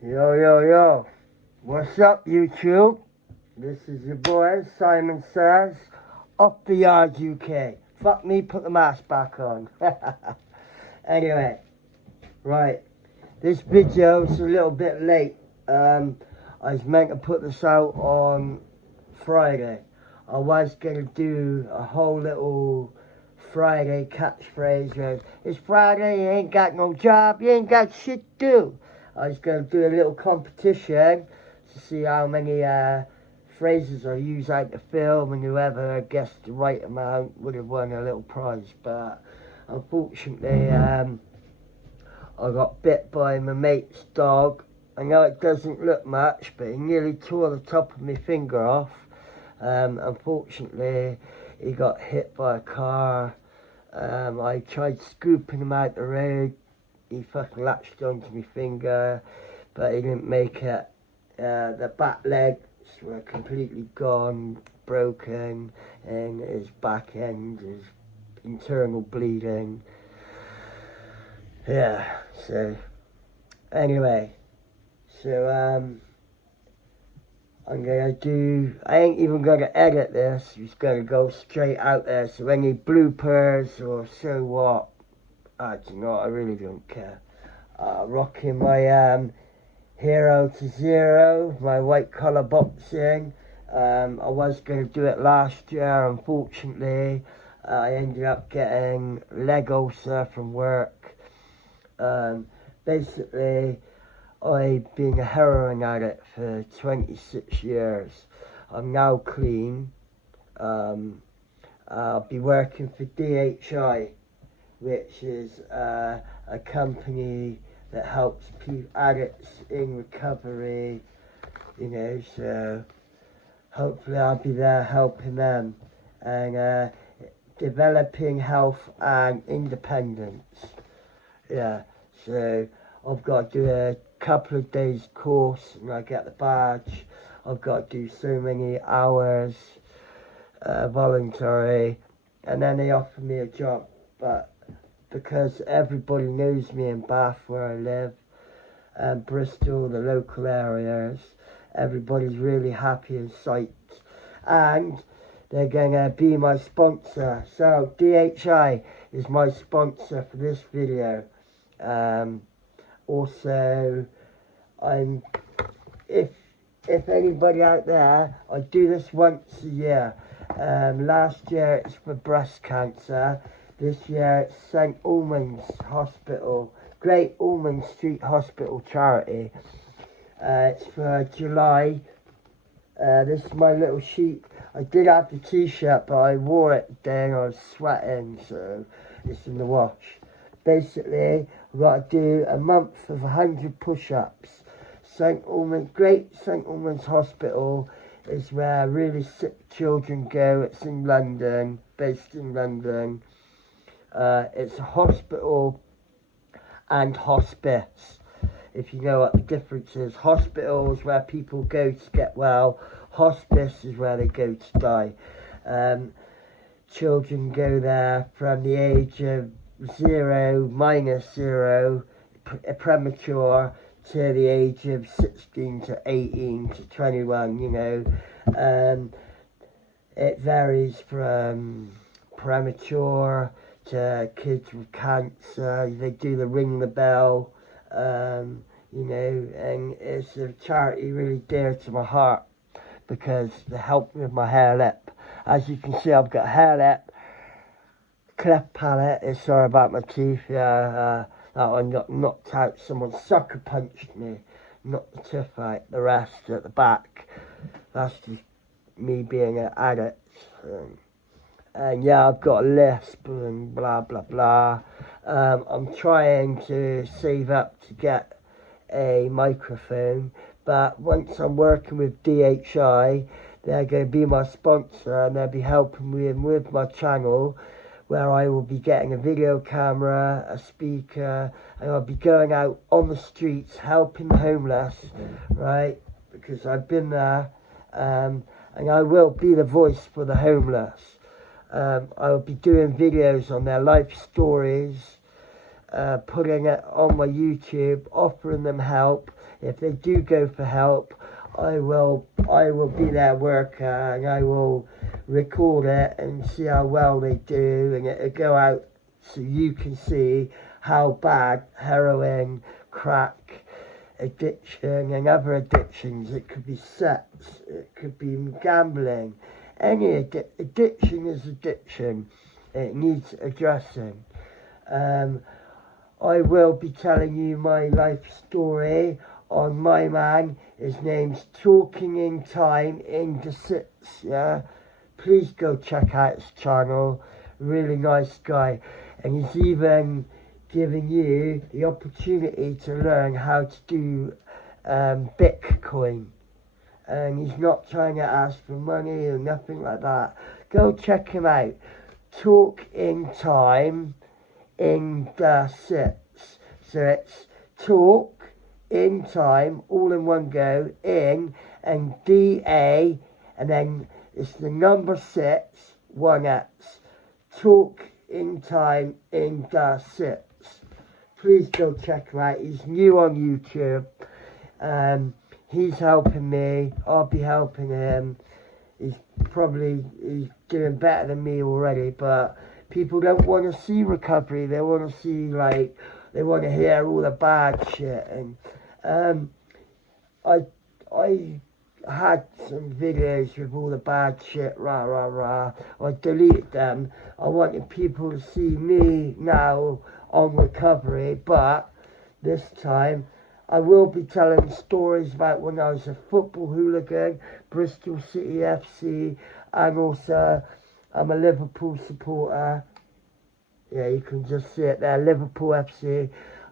Yo, yo, yo. What's up, YouTube? This is your boy, Simon Says, off the yard, UK. Fuck me, put the mask back on. Anyway, right. This video is a little bit late. I was meant to put this out on Friday. I was going to do a whole little Friday catchphrase with, it's Friday, you ain't got no job, you ain't got shit to do. I was going to do a little competition to see how many phrases I use out the film, and whoever guessed the right amount would have won a little prize. But unfortunately, I got bit by my mate's dog. I know it doesn't look much, but he nearly tore the top of my finger off. Unfortunately, he got hit by a car. I tried scooping him out the road. He fucking latched onto my finger, but he didn't make it. The back legs were completely gone, broken, and his back end is internal bleeding. Yeah, so anyway, I ain't even gonna edit this, it's gonna go straight out there, so any bloopers or so what, I don't know, I really don't care. Rocking my Hero to Zero, my white collar boxing. I was gonna do it last year, unfortunately. I ended up getting leg ulcer from work. Basically, I've been a heroin addict for 26 years. I'm now clean. I'll be working for DHI, which is a company that helps addicts in recovery, so hopefully I'll be there helping them and developing health and independence. Yeah, so I've got to do a couple of days course and I get the badge. I've got to do so many hours voluntary, and then they offer me a job. But because everybody knows me in Bath where I live, and Bristol, the local areas, everybody's really happy and psyched, and they're going to be my sponsor. So DHI is my sponsor for this video. Also, if anybody out there, I do this once a year. Last year it's for breast cancer. This year it's St Albans Hospital, Great Ormond Street Hospital charity. It's for July. This is my little sheet. I did have the t-shirt, but I wore it the day and I was sweating, so it's in the wash. Basically, I've got to do a month of 100 push-ups. Great St Albans Hospital is where really sick children go. It's in London, based in London. It's a hospital and hospice, if you know what the difference is. Hospital is where people go to get well. Hospice is where they go to die. Children go there from the age of -0, premature, to the age of 16 to 18 to 21, It varies from premature to kids with cancer. They do the ring the bell, and it's a charity really dear to my heart because they help me with my hair lip. As you can see, I've got hair lip, cleft palate, sorry about my teeth, that one got knocked out, someone sucker punched me, knocked the tooth out, the rest at the back, that's just me being an addict. And yeah, I've got a lisp and blah blah blah. I'm trying to save up to get a microphone, but once I'm working with DHI, they're going to be my sponsor and they'll be helping me with my channel, where I will be getting a video camera, a speaker, and I'll be going out on the streets helping the homeless, right? Because I've been there, and I will be the voice for the homeless. I'll be doing videos on their life stories, putting it on my YouTube, offering them help. if they do go for help, I will be their worker, and I will record it and see how well they do, and it'll go out so you can see how bad heroin, crack addiction and other addictions, it could be sex, it could be gambling, any addiction is addiction, it needs addressing. I will be telling you my life story on my man. His name's Talking in Time in the Sits, yeah? Please go check out his channel. Really nice guy. And he's even giving you the opportunity to learn how to do Bitcoin. And he's not trying to ask for money or nothing like that. Go check him out. Talk in Time in the Sits. So it's Talk in Time, all in one go, in, and DA, and then it's the number 6, 1X. Talk in Time in the Sits. Please go check him out. He's new on YouTube. He's helping me. I'll be helping him. He's doing better than me already, but people don't want to see recovery. They want to see, like, they want to hear all the bad shit. And I had some videos with all the bad shit, rah, rah, rah. I deleted them. I wanted people to see me now on recovery, but this time I will be telling stories about when I was a football hooligan, Bristol City FC, and also I'm a Liverpool supporter. Yeah, you can just see it there, Liverpool FC.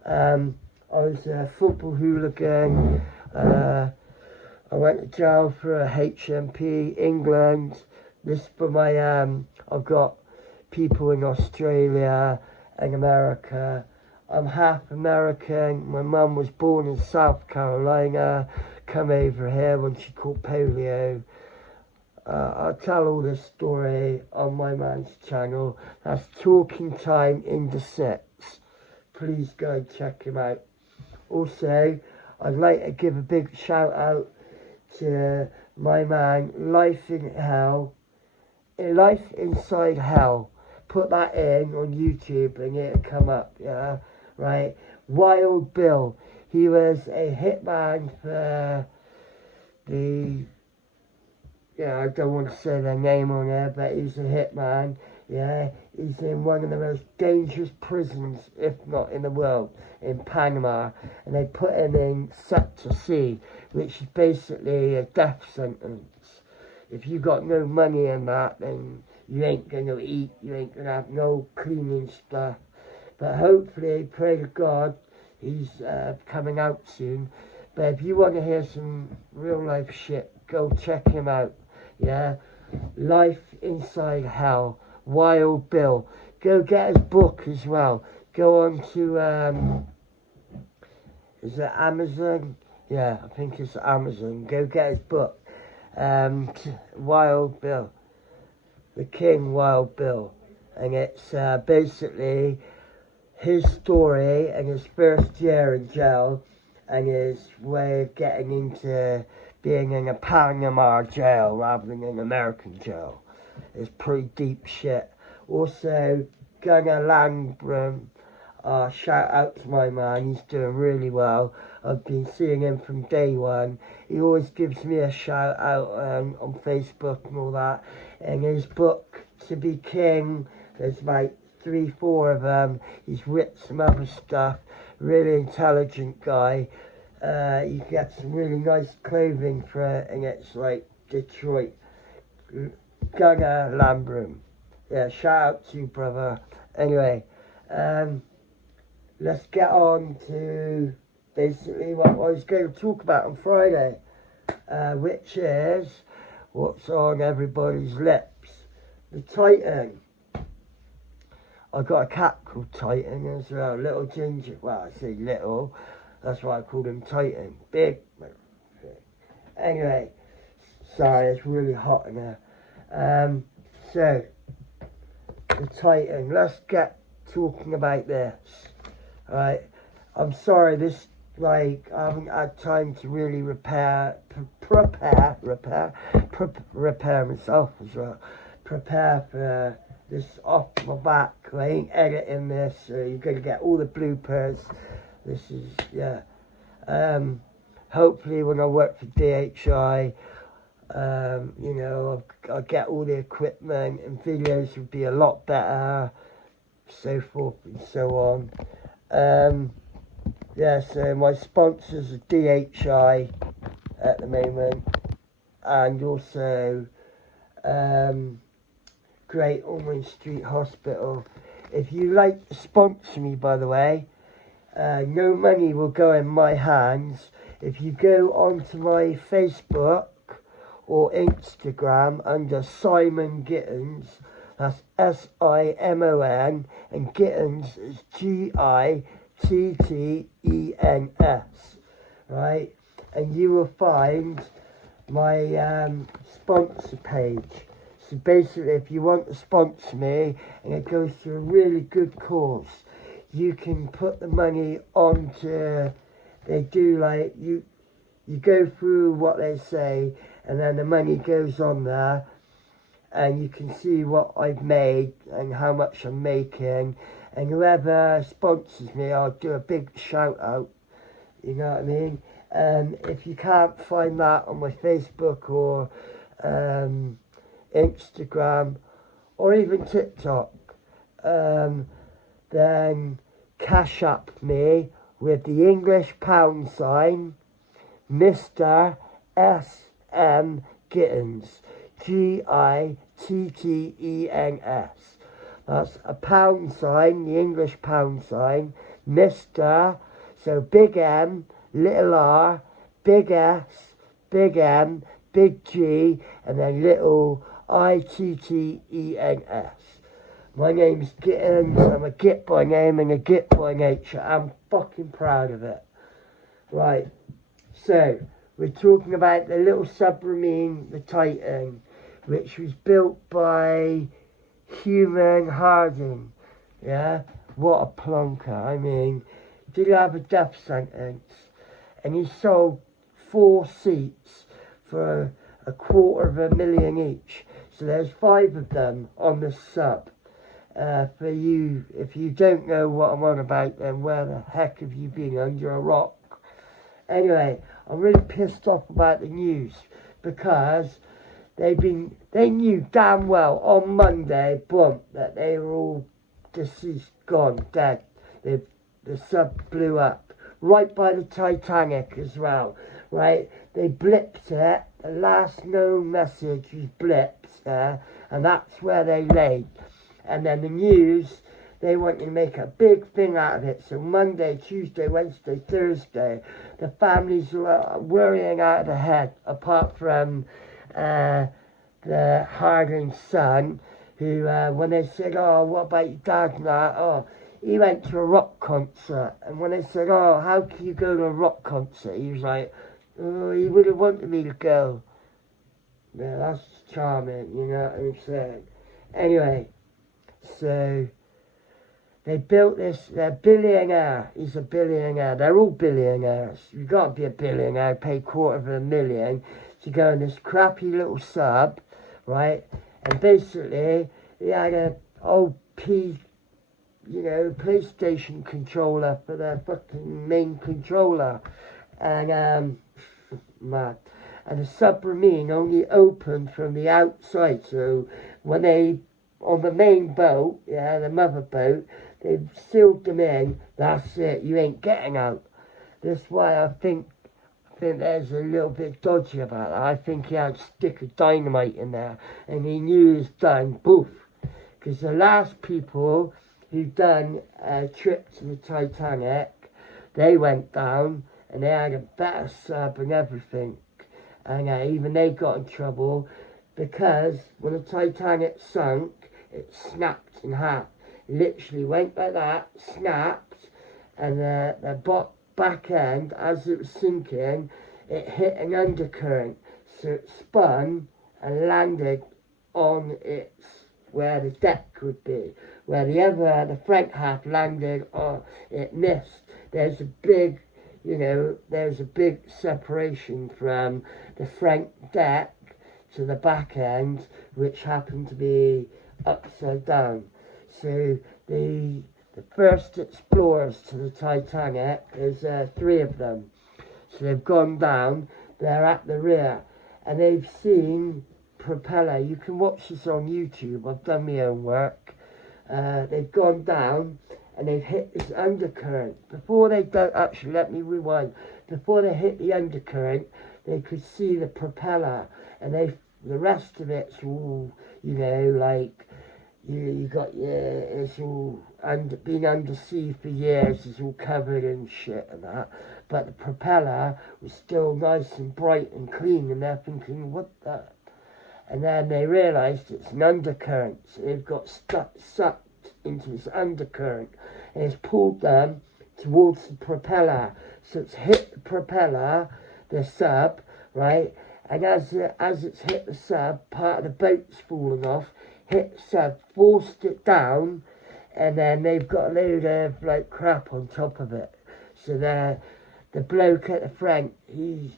I was a football hooligan. I went to jail for a HMP, England. This for my, I've got people in Australia and America. I'm half American. My mum was born in South Carolina. Come over here when she caught polio. I'll tell all this story on my man's channel. That's Talking Time in the Sits. Please go and check him out. Also, I'd like to give a big shout out to my man, Life Inside Hell. Put that in on YouTube and it'll come up, yeah? Right? Wild Bill. He was a hitman for I don't want to say their name on there, but he's a hitman, yeah? He's in one of the most dangerous prisons, if not in the world, in Panama. And they put him in Sector C, which is basically a death sentence. If you got no money in that, then you ain't going to eat, you ain't going to have no cleaning stuff. But hopefully, pray to God, he's coming out soon. But if you want to hear some real life shit, go check him out, yeah? Life Inside Hell, Wild Bill. Go get his book as well. Go on to, is it Amazon? Yeah, I think it's Amazon. Go get his book. Wild Bill. The King, Wild Bill. And it's basically his story and his first year in jail and his way of getting into being in a Panama jail rather than an American jail. It's pretty deep shit. Also, Gunnar Landrum, shout out to my man, he's doing really well. I've been seeing him from day one. He always gives me a shout out on Facebook and all that. And his book, To Be King, there's like 3-4 of them. He's written some other stuff. Really intelligent guy. You get some really nice clothing for it, and it's like Detroit. Gunnar Landrum. Yeah, shout out to you, brother. Anyway, let's get on to basically what I was going to talk about on Friday, which is what's on everybody's lips. The Titan. I got a cat called Titan as well, little ginger. Well, I say little, that's why I called him Titan. Big. Anyway, sorry, it's really hot in here. So, the Titan. Let's get talking about this. Alright, I'm sorry, this like, I haven't had time to really repair myself as well. Prepare for this off my back. I ain't editing this, so you're gonna get all the bloopers. This is, yeah. Hopefully when I work for DHI, you know, I'll get all the equipment and videos will be a lot better, so forth and so on. Yeah, so my sponsors are DHI at the moment, and also Great Ormond Street Hospital. If you like to sponsor me, by the way, no money will go in my hands. If you go onto my Facebook or Instagram under SMGittens, that's SIMON, and Gittens is GITTENS, right? And you will find my sponsor page. So basically, if you want to sponsor me and it goes to a really good cause, you can put the money onto, they do like, you go through what they say, and then the money goes on there, and you can see what I've made and how much I'm making, and whoever sponsors me, I'll do a big shout out, you know what I mean? If you can't find that on my Facebook or Instagram or even TikTok, then cash up me with the English pound sign, MrSMGittens, GITTENS. That's a pound sign, the English pound sign, Mr. So big M, little r, big S, big M, big G, and then little ITTENS. My name's Gittens. I'm a Git by name and a Git by nature. I'm fucking proud of it. Right, so we're talking about the little submarine, the Titan, which was built by Human Harding. Yeah, what a plonker. I mean, he did have a death sentence, and he sold 4 seats for $250,000 each. So there's 5 of them on the sub. For you, if you don't know what I'm on about, then where the heck have you been, under a rock? Anyway, I'm really pissed off about the news, because they knew damn well on Monday, boom, that they were all deceased, gone, dead. The sub blew up, right by the Titanic as well, right? They blipped it, the last known message was blipped there, and that's where they laid. And then the news, they wanted to make a big thing out of it. So Monday, Tuesday, Wednesday, Thursday, the families were worrying out of their head, apart from the Harding son, who, when they said, oh, what about your dad and that? Oh, he went to a rock concert. And when they said, oh, how can you go to a rock concert? He was like, oh, he would have wanted me to go. Yeah, that's charming, you know what I'm saying? Anyway, so they built this, they're billionaire, he's a billionaire, they're all billionaires. You've got to be a billionaire, pay $250,000 to go in this crappy little sub, right? And basically, he had a old PlayStation controller for their fucking main controller. And, mad. And the submarine only opened from the outside, so when they, on the main boat, yeah, the mother boat, they've sealed them in, that's it, you ain't getting out. That's why I think there's a little bit dodgy about that. I think he had a stick of dynamite in there, and he knew he was done, poof. Because the last people who done a trip to the Titanic, they went down, and they had a better sub and everything. And even they got in trouble, because when the Titanic sunk, it snapped in half. It literally went like that, snapped, and the back end, as it was sinking, it hit an undercurrent. So it spun and landed on its, where the deck would be. Where the front half landed, it missed. There's a big, you know, there's a big separation from the front deck to the back end, which happened to be upside down. So the first explorers to the Titanic, there's 3 of them. So they've gone down, they're at the rear, and they've seen propeller. You can watch this on YouTube, I've done my own work. They've gone down and they've hit this undercurrent. Before they don't, actually let me rewind, before they hit the undercurrent, they could see the propeller, and the rest of it's all, you know, like, you got it's all been undersea for years, it's all covered in shit and that, but the propeller was still nice and bright and clean, and they're thinking, what the? And then they realised it's an undercurrent, so they've got sucked into this undercurrent, and it's pulled them towards the propeller, so it's hit the propeller, the sub, right, and as it's hit the sub, part of the boat's fallen off, hit the sub, forced it down, and then they've got a load of like crap on top of it. So the bloke at the front, he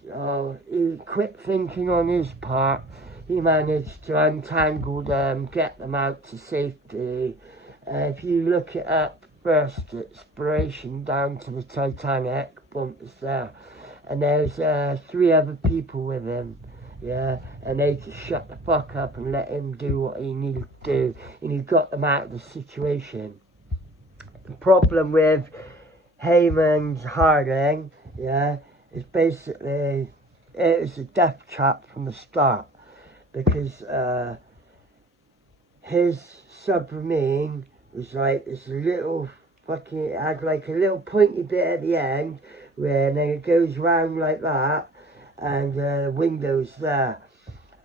quick thinking on his part, he managed to untangle them, get them out to safety. If you look it up, first exploration down to the Titanic, boom, it's there. And there's 3 other people with him. Yeah, and they just shut the fuck up and let him do what he needed to do, and he got them out of the situation. The problem with Heyman's Harding, yeah, is basically it was a death trap from the start, because his submarine was like this little fucking, it had like a little pointy bit at the end, where then it goes round like that, and the windows there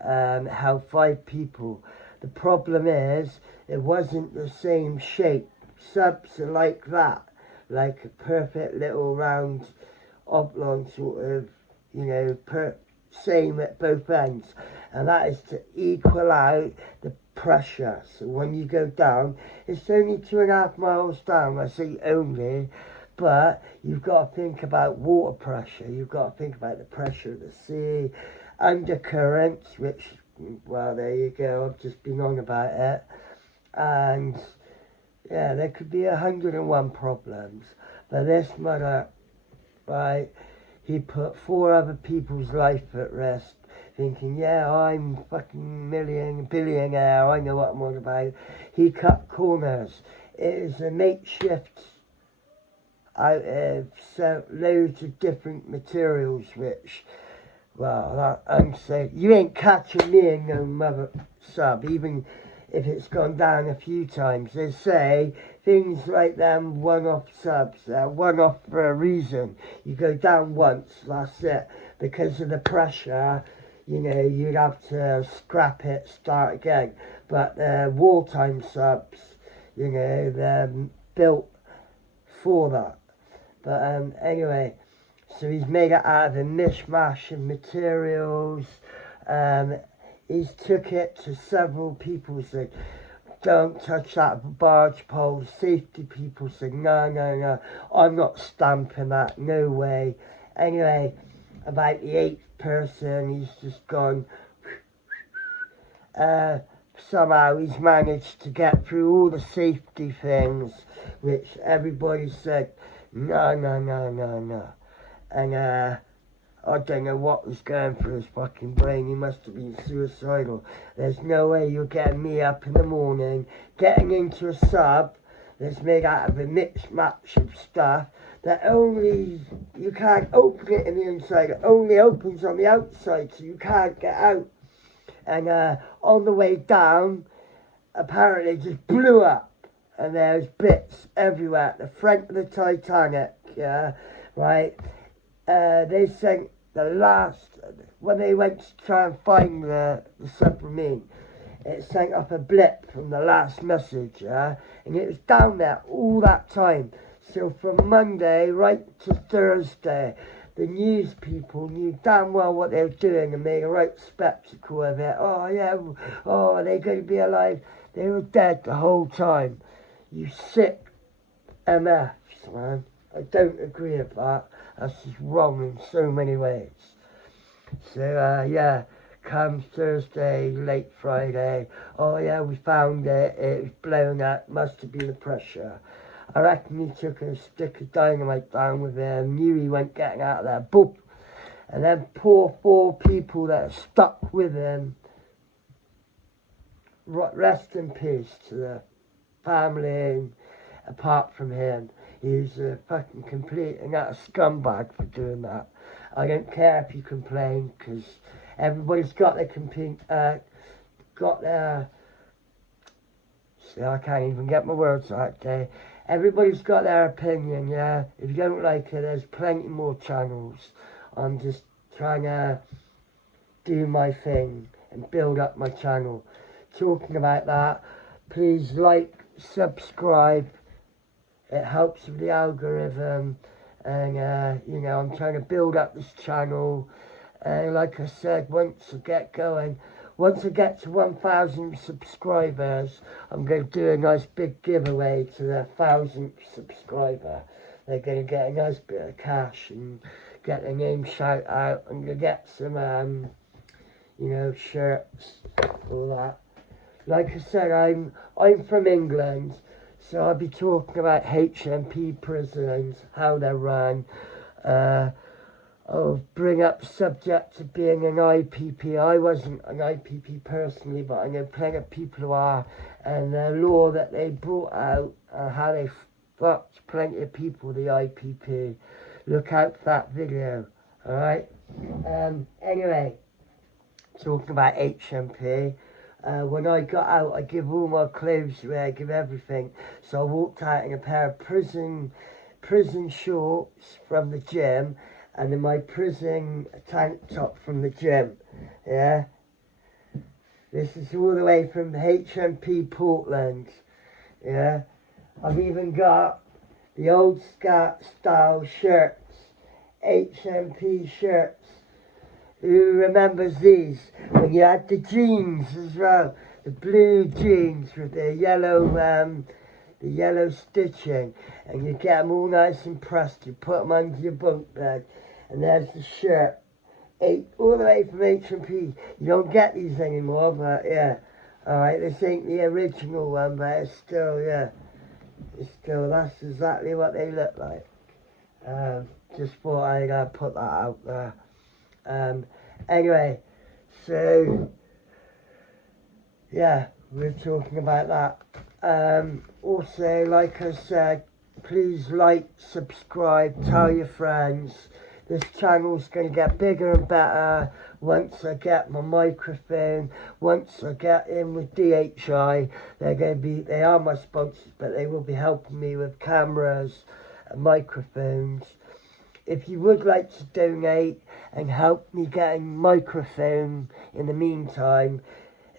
held 5 people. The problem is, it wasn't the same shape. Subs are like that, like a perfect little round oblong sort of, you know, same at both ends, and that is to equal out the pressure. So when you go down, it's only 2.5 miles down. I say only, but you've got to think about water pressure, you've got to think about the pressure of the sea, undercurrents, which, well, there you go, I've just been on about it, and yeah, there could be 101 problems. But this mother, right, he put 4 other people's life at risk, thinking, yeah, I'm fucking billionaire, I know what I'm on about. He cut corners. It is a makeshift out of loads of different materials, which, well, I'm saying, you ain't catching me in no mother sub, even if it's gone down a few times. They say things like them one-off subs, they're one-off for a reason. You go down once, that's it. Because of the pressure, you know, you'd have to scrap it, start again. But wartime subs, you know, they're built for that. But anyway, so he's made it out of a mishmash of materials. He's took it to several people, said, don't touch that barge pole. Safety people said, no, I'm not stamping that, no way. Anyway, about the 8th person, he's just gone, somehow he's managed to get through all the safety things, which everybody said, no. And I don't know what was going through his fucking brain. He must have been suicidal. There's no way you're getting me up in the morning, getting into a sub that's made out of a mixed match of stuff that only, you can't open it in the inside. It only opens on the outside, so you can't get out. And on the way down, apparently it just blew up. And there's bits everywhere at the front of the Titanic, yeah, right? They sent the last, when they went to try and find the submarine, it sent up a blip from the last message, yeah? And it was down there all that time. So from Monday right to Thursday, the news people knew damn well what they were doing and made a right spectacle of it. Oh yeah, oh, are they going to be alive? They were dead the whole time. You sick MFs, man. I don't agree with that. That's just wrong in so many ways. So, yeah, comes Thursday, late Friday. Oh, yeah, we found it. It was blown up. Must have been the pressure. I reckon he took a stick of dynamite down with him, knew he went getting out of there. Boop! And then poor 4 people that are stuck with him. Rest in peace to the family, apart from him. He's a fucking complete and utter scumbag for doing that. I don't care if you complain, because everybody's got their see, I can't even get my words out there. Everybody's got their opinion, yeah. If you don't like it, there's plenty more channels. I'm just trying to do my thing and build up my channel. Talking about that, please like, subscribe. It helps with the algorithm, and you know, I'm trying to build up this channel. And like I said, once I get going, once I get to 1,000 subscribers, I'm going to do a nice big giveaway to the 1,000th subscriber. They're going to get a nice bit of cash and get their name shout out. I'm going to get some, you know, shirts, all that. Like I said, I'm from England, so I'll be talking about HMP prisons, how they're run. I'll bring up subject to being an IPP. I wasn't an IPP personally, but I know plenty of people who are, and the law that they brought out, how they fucked plenty of people, the IPP. Look out for that video, alright? Anyway, talking about HMP. When I got out, I give all my clothes away, I give everything. So I walked out in a pair of prison shorts from the gym, and in my prison tank top from the gym. Yeah, this is all the way from HMP Portland. Yeah, I've even got the old style shirts, HMP shirts. Who remembers these? When you had the jeans as well, the blue jeans with the yellow stitching, and you get them all nice and pressed. You put them under your bunk bed, and there's the shirt, all the way from HMP. You don't get these anymore, but yeah. All right, this ain't the original one, but it's still, yeah, that's exactly what they look like. Just thought I'd put that out there. Anyway, so yeah, we're talking about that. Also, like I said, please like, subscribe, tell your friends. This channel's going to get bigger and better once I get my microphone, once I get in with DHI. They are my sponsors, but they will be helping me with cameras and microphones. If you would like to donate and help me getting microphone in the meantime,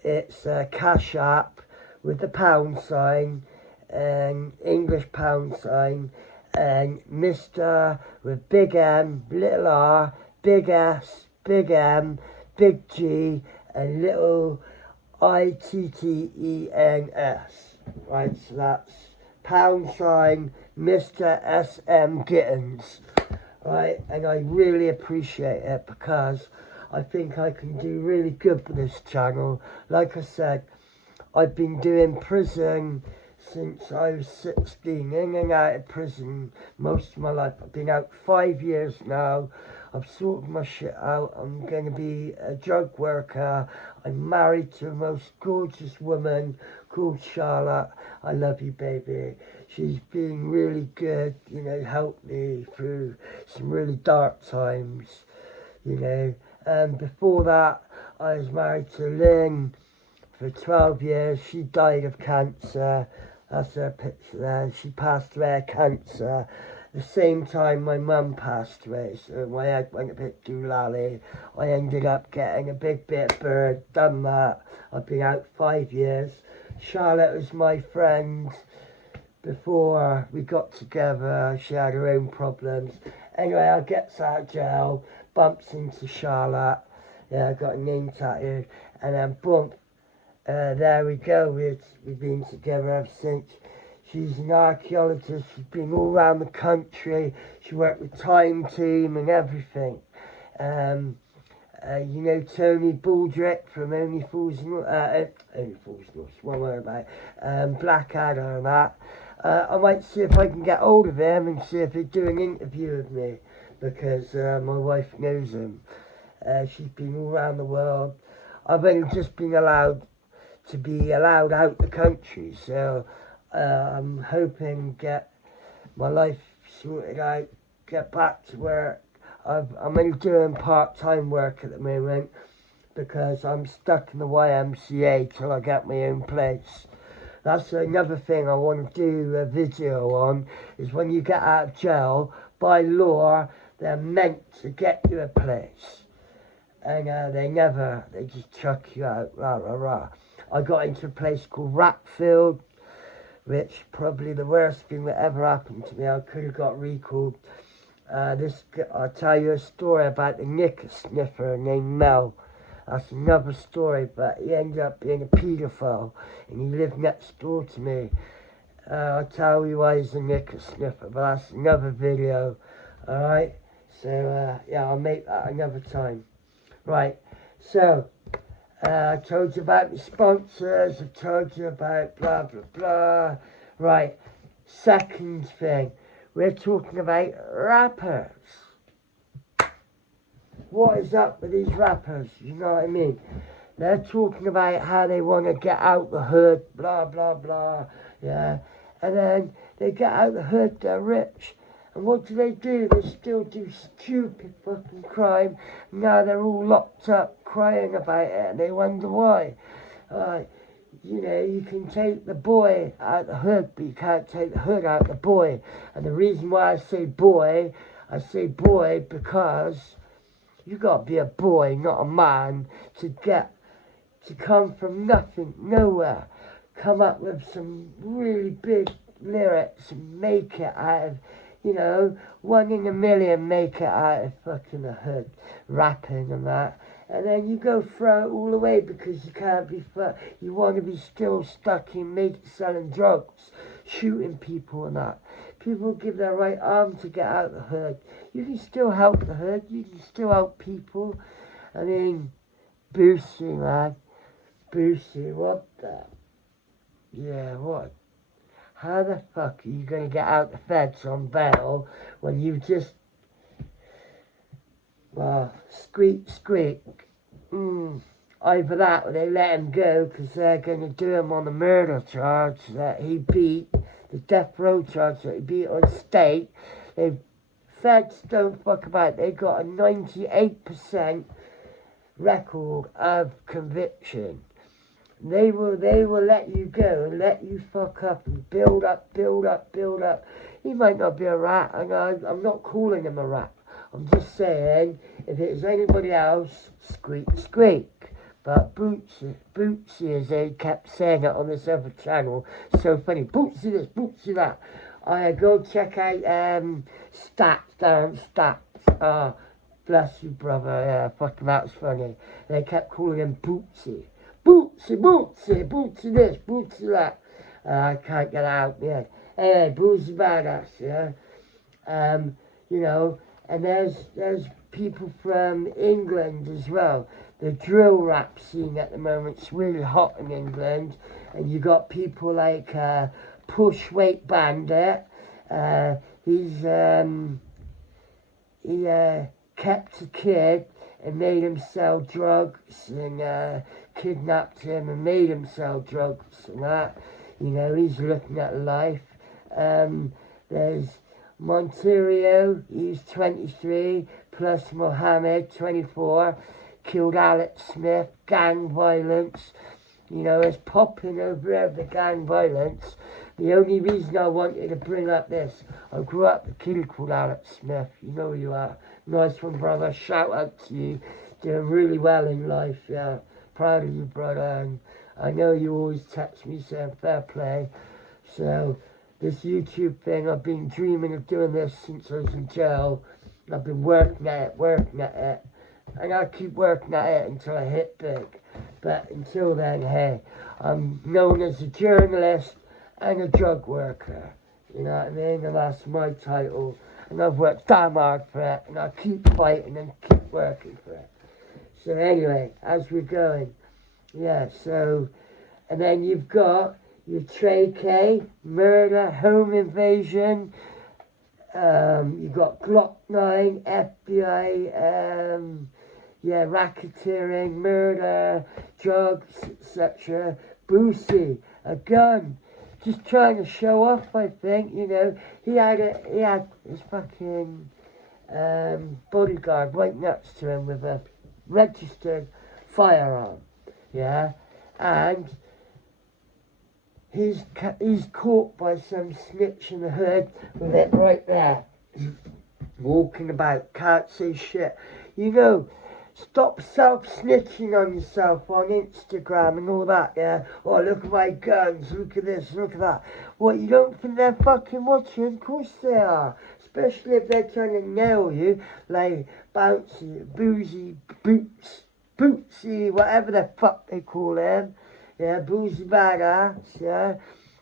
it's a Cash App with the pound sign and English pound sign, and Mr. with big M, little R, big S, big M, big G, and little ITTENS. Right, so that's pound sign MrSMGittens. Right, and I really appreciate it, because I think I can do really good with this channel. Like I said, I've been doing prison since I was 16, in and out of prison most of my life. I've been out 5 years now. I've sorted my shit out. I'm going to be a drug worker. I'm married to the most gorgeous woman called Charlotte. I love you, baby. She's been really good, you know, helped me through some really dark times, you know. And before that, I was married to Lynn for 12 years. She died of cancer. That's her picture there. She passed away of cancer. The same time my mum passed away, so my head went a bit doolally. I ended up getting a big bit of bird, done that. I've been out 5 years. Charlotte was my friend before we got together. She had her own problems. Anyway, I gets out of jail, bumps into Charlotte. Yeah, I got a name tattooed, and then boom, there we go. We've been together ever since. She's an archaeologist. She's been all around the country. She worked with Time Team and everything. You know Tony Baldrick from Only Fools and Horses, one word about it. Blackadder and that. I might see if I can get hold of him and see if he'd do an interview with me, because my wife knows him. She's been all around the world. I've only just been allowed out the country, so I'm hoping get my life sorted out, get back to work. I'm only doing part-time work at the moment because I'm stuck in the YMCA till I get my own place. That's another thing I want to do a video on, is when you get out of jail, by law, they're meant to get you a place. And they just chuck you out, rah, rah, rah. I got into a place called Ratfield, which probably the worst thing that ever happened to me. I could have got recalled. I'll tell you a story about the knicker sniffer named Mel. That's another story, but he ended up being a paedophile, and he lived next door to me. I'll tell you why he's a knicker sniffer, but that's another video, alright? So, yeah, I'll make that another time. Right, so, I told you about the sponsors, I told you about blah, blah, blah. Right, second thing, we're talking about rappers. What is up with these rappers, you know what I mean? They're talking about how they want to get out the hood, blah, blah, blah, yeah. And then they get out the hood, they're rich. And what do? They still do stupid fucking crime. Now they're all locked up crying about it, and they wonder why. You know, you can take the boy out the hood, but you can't take the hood out the boy. And the reason why I say boy because you got to be a boy, not a man, to come from nothing, nowhere, come up with some really big lyrics and make it out of, you know, 1 in a million, make it out of fucking a hood, rapping and that. And then you go throw it all away because you can't be, you want to be still stuck in selling drugs, shooting people and that. People give their right arm to get out of the hood. You can still help the hood, you can still help people. I mean, Boosie, man. Boosie, what the? Yeah, what? How the fuck are you going to get out the feds on bail when you just, well, squeak. Either that or they let him go because they're going to do him on the murder charge that he beat, the death row charge that he beat on state. Feds don't fuck about. They got a 98% record of conviction. They will let you go and let you fuck up and build up. He might not be a rat, and I'm not calling him a rat. I'm just saying, if it was anybody else, squeak. But Bootsy, as they kept saying it on this other channel, so funny. Bootsy this, Bootsy that. I go check out stats. Bless you, brother. Yeah, fucking that's funny. They kept calling him Bootsy. Bootsy this, Bootsy that. I can't get out, yeah. Anyway, Bootsy badass, yeah. You know, and there's people from England as well. The drill rap scene at the moment's really hot in England, and you got people like Pushweight Bandit. He kept a kid and made him sell drugs, and kidnapped him and made him sell drugs and that. You know, he's looking at life. There's Monterio, he's 23, plus Mohammed, 24, killed Alex Smith, gang violence. You know, it's popping over there, the gang violence. The only reason I wanted to bring up this, I grew up with a kid called Alex Smith. You know who you are. Nice one, brother. Shout out to you. Doing really well in life, yeah. Proud of you, brother. And I know you always text me saying fair play. So, this YouTube thing, I've been dreaming of doing this since I was in jail. I've been working at it. And I'll keep working at it until I hit big. But until then, hey, I'm known as a journalist and a drug worker. You know what I mean? And that's my title. And I've worked damn hard for it, and I keep fighting and keep working for it. So anyway, as we're going, yeah, so, and then you've got your Trey K, murder, home invasion, you've got Glock 9, FBI, yeah, racketeering, murder, drugs, etc. Boosie, a gun, just trying to show off, I think, you know. He had his fucking bodyguard right next to him with a registered firearm, yeah, and he's caught by some snitch in the hood with it right there, walking about, can't say shit, you know. Stop self-snitching on yourself on Instagram and all that, yeah? Oh, look at my guns, look at this, look at that. What, you don't think they're fucking watching? Of course they are. Especially if they're trying to nail you, like Bouncy, Boozy, Bootsy, whatever the fuck they call him. Yeah, Boozy Badass, yeah?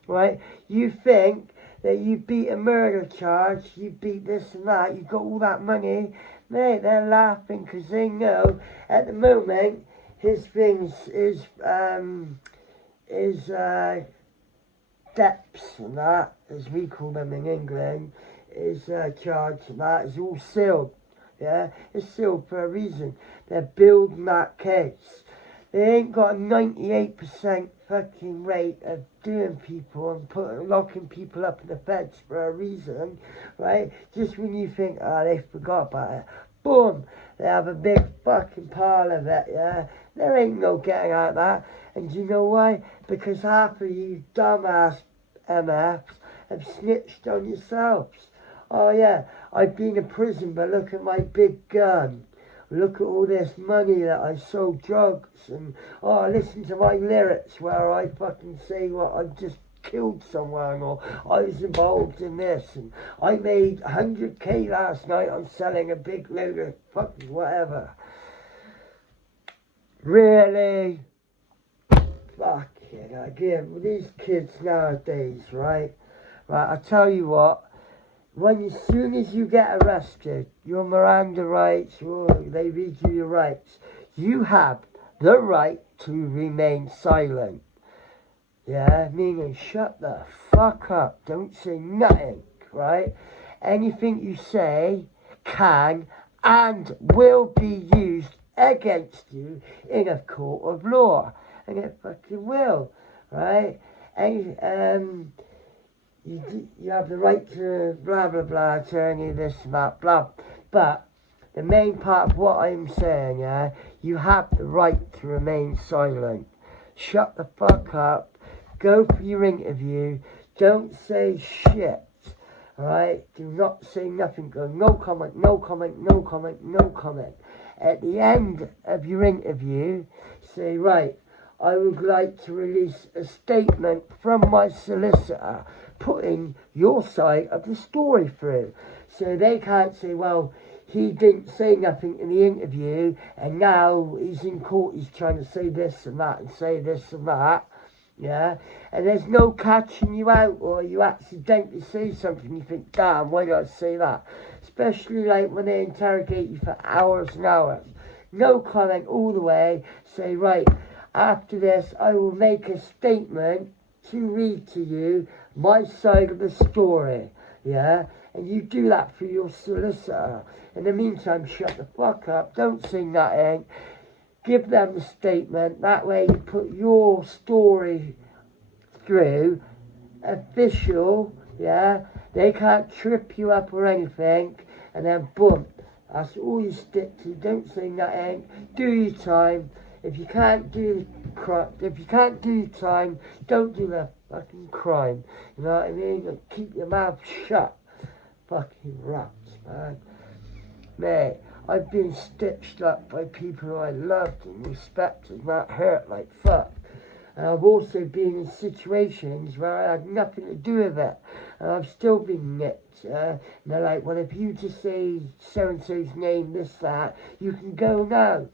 Right? You think that you beat a murder charge, you beat this and that, you got all that money. Mate, they're laughing because they know at the moment his things is depths and that, as we call them in England, is charge and that is all sealed. Yeah, it's sealed for a reason. They're building that case. They ain't got a 98% fucking rate of doing people and locking people up in the feds for a reason, right? Just when you think, oh, they forgot about it, boom, they have a big fucking pile of it, yeah? There ain't no getting out of that. And do you know why? Because half of you dumbass MFs have snitched on yourselves. Oh yeah, I've been in prison, but look at my big gun. Look at all this money that I sold drugs, and oh, listen to my lyrics where I fucking say what I just killed someone, or I was involved in this, and I made 100k last night on selling a big load of fucking whatever. Really? Fucking again, these kids nowadays, right? Right, I tell you what. As soon as you get arrested, your Miranda rights, they read you your rights. You have the right to remain silent. Yeah, meaning shut the fuck up. Don't say nothing, right? Anything you say can and will be used against you in a court of law. And it fucking will, right? And, you have the right to blah blah blah, attorney, this and that, blah. But the main part of what I'm saying, yeah, you have the right to remain silent. Shut the fuck up. Go for your interview. Don't say shit. Alright? Do not say nothing. Go no comment, no comment, no comment, no comment. At the end of your interview, say, right, I would like to release a statement from my solicitor putting your side of the story through. So they can't say, well, he didn't say nothing in the interview and now he's in court, he's trying to say this and that and say this and that. Yeah, and there's no catching you out, or you accidentally say something, you think, damn, why did I say that? Especially like when they interrogate you for hours and hours. No comment all the way. Say, right, after this, I will make a statement to read to you my side of the story, yeah? And you do that for your solicitor. In the meantime, shut the fuck up, don't say nothing. Give them the statement, that way you put your story through, official, yeah? They can't trip you up or anything, and then boom, that's all you stick to. Don't say nothing, do your time. If you can't do your time, don't do the fucking crime. You know what I mean? Like, keep your mouth shut. Fucking rats, man. Mate, I've been stitched up by people who I loved and respected, and that hurt like fuck. And I've also been in situations where I had nothing to do with it, and I've still been nicked. And they're like, well, if you just say so-and-so's name, this, that, you can go now.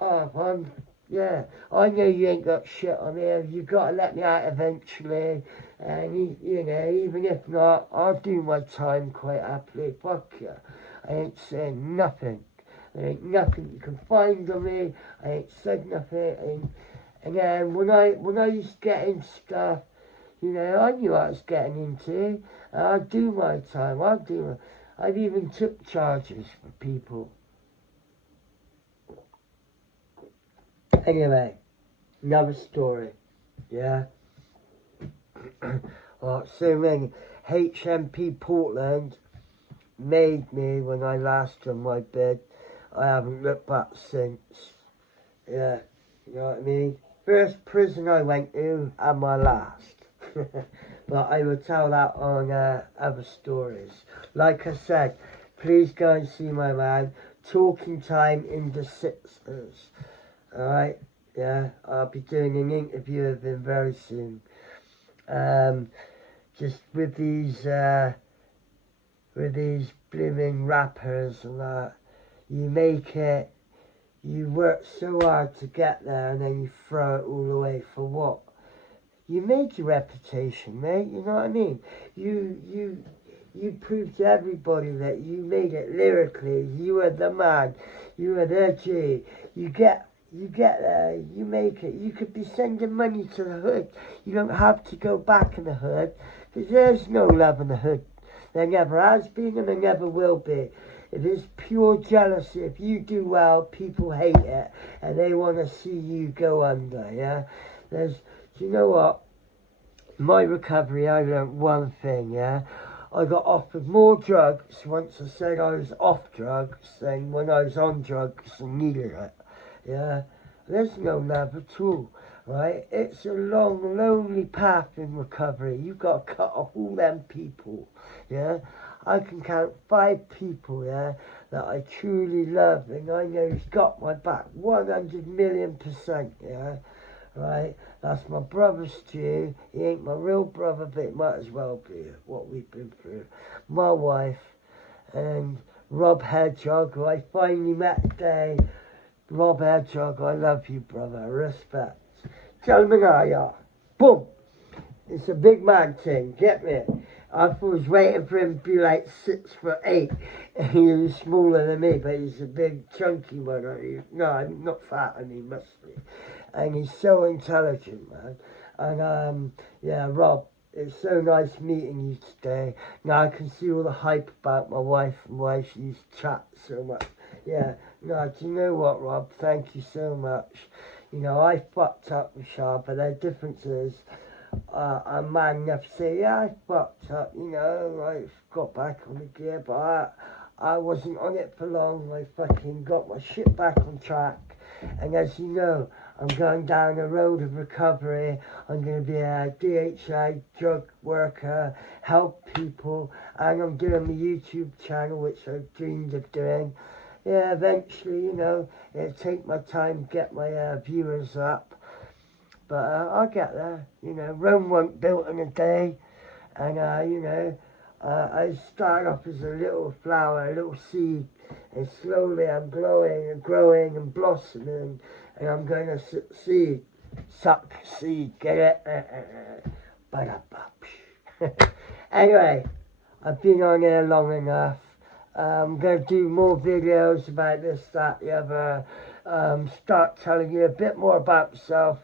Oh, I'm Yeah, I know you ain't got shit on here. You gotta let me out eventually. And you know, even if not, I'll do my time quite happily. Fuck you. I ain't saying nothing. There ain't nothing you can find on me. I ain't said nothing. And then when I used to get in stuff, you know, I knew what I was getting into. And I'd do my time. I've even took charges for people. Anyway, another story. Yeah. Oh, so many. HMP Portland made me when I last on my bed. I haven't looked back since. Yeah, you know what I mean? First prison I went to and my last. But I will tell that on other stories. Like I said, please go and see my man, Talking Time in the Sixers. Alright? Yeah, I'll be doing an interview with him very soon. Just with these blooming rappers and that, you make it, you work so hard to get there and then you throw it all away for what? You made your reputation, mate, you know what I mean? You proved to everybody that you made it lyrically, you were the man, you were the G, you get there, you make it, you could be sending money to the hood, you don't have to go back in the hood, because there's no love in the hood, there never has been and there never will be. It is pure jealousy. If you do well, people hate it, and they want to see you go under, yeah? Do you know what? My recovery, I learned one thing, yeah? I got offered more drugs once I said I was off drugs than when I was on drugs and needed it, yeah? There's no love at all, right? It's a long, lonely path in recovery. You've got to cut off all them people, yeah? I can count 5 people, yeah, that I truly love, and I know he's got my back 100,000,000%, yeah? Right, that's my brother Stu. He ain't my real brother, but it might as well be what we've been through. My wife and Rob Hedgehog, who I finally met today. Rob Hedgehog, I love you, brother. Respect. Gentlemen, I are. Boom. It's a big man thing. Get me? I was waiting for him to be like 6'8", and he was smaller than me, but he's a big chunky one. No, I'm not fat, and he must be. And he's so intelligent, man. And yeah, Rob, it's so nice meeting you today. Now I can see all the hype about my wife and why she's chat so much. Yeah, no, do you know what, Rob? Thank you so much. You know, I fucked up with Shah, but the difference is, I'm man enough to say, yeah, I fucked up, you know, I got back on the gear, but I wasn't on it for long. I fucking got my shit back on track. And as you know, I'm going down a road of recovery. I'm going to be a DHI drug worker, help people, and I'm doing my YouTube channel, which I've dreamed of doing. Yeah, eventually, you know, it'll take my time to get my viewers up. But I'll get there, you know. Rome wasn't built in a day, and you know, I started off as a little flower, a little seed, and slowly I'm glowing and growing and blossoming, and I'm going to succeed. Get it? Anyway, I've been on here long enough. I'm going to do more videos about this, that, the other. Start telling you a bit more about myself,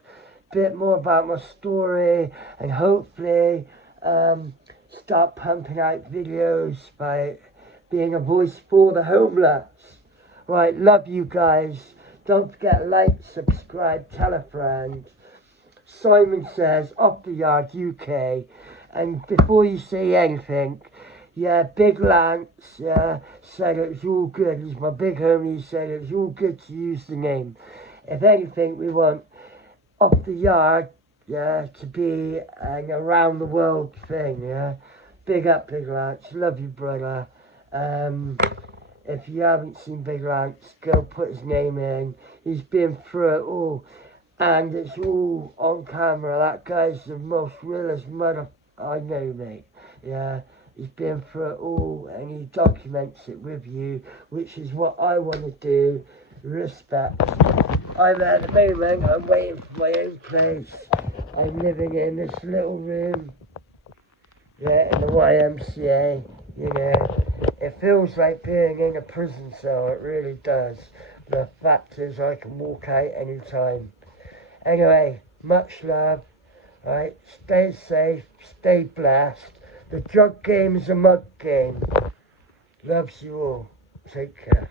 bit more about my story, and hopefully start pumping out videos by being a voice for the homeless. Right, love you guys. Don't forget, like, subscribe, tell a friend. Simon says, Off the Yard UK. And before you say anything, yeah, Big Lance said it was all good. He's my big homie. He said it was all good to use the name. If anything, we want Off the Yard, yeah, to be an around the world thing, yeah. Big up, Big Lance. Love you, brother. If you haven't seen Big Lance, go put his name in. He's been through it all. And it's all on camera. That guy's the most realest mother I know, mate. Yeah. He's been through it all and he documents it with you, which is what I want to do. Respect. I'm at the moment, I'm waiting for my own place. I'm living in this little room, yeah, in the YMCA, you know. It feels like being in a prison cell, it really does. The fact is I can walk out anytime. Anyway, much love, right? Stay safe, stay blessed. The drug game is a mug game. Loves you all. Take care.